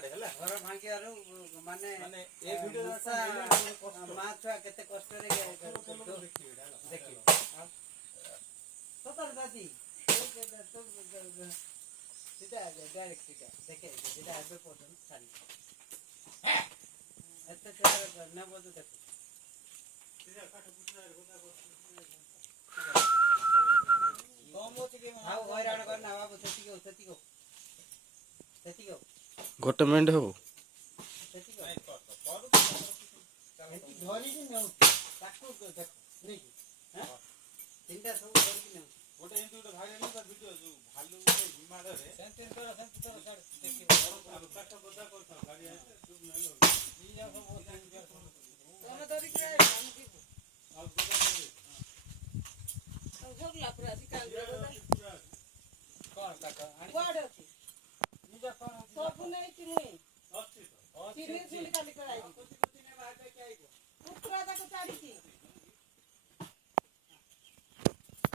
घर भांगियार माने ए वीडियो माँ छुआ केते कष्ट रे देखिए सतर दादी सीधा डायरेक्ट सीधा देखे सीधा आगे पहुंचन सारी एते छोटा ना बोल तो देखो सीधा काट पुछना होता कम होती के हां हैरान करना बाबू सेती को गोटे मिनिट हबो सेती को एती धरी कि न ताको देखो नहीं हां तीनटा सब धरी कि न गोटे एंती गोटे भाई न ता वीडियो जो भालू हिमालय रे सेंटर देखि और काट बदा करता गाड़ी आसे जो नेलो ई जा सब तोने धरी के हम की और बदा करे हां सब लापरा सिकाल दे कोन काका कोड अछि निजा कोन सब नहीं चिनी अच्छी तो चिनी सुनी खाली कराई कुछ ने बाहर के आइबो पुत्रा तक चाड़ी छी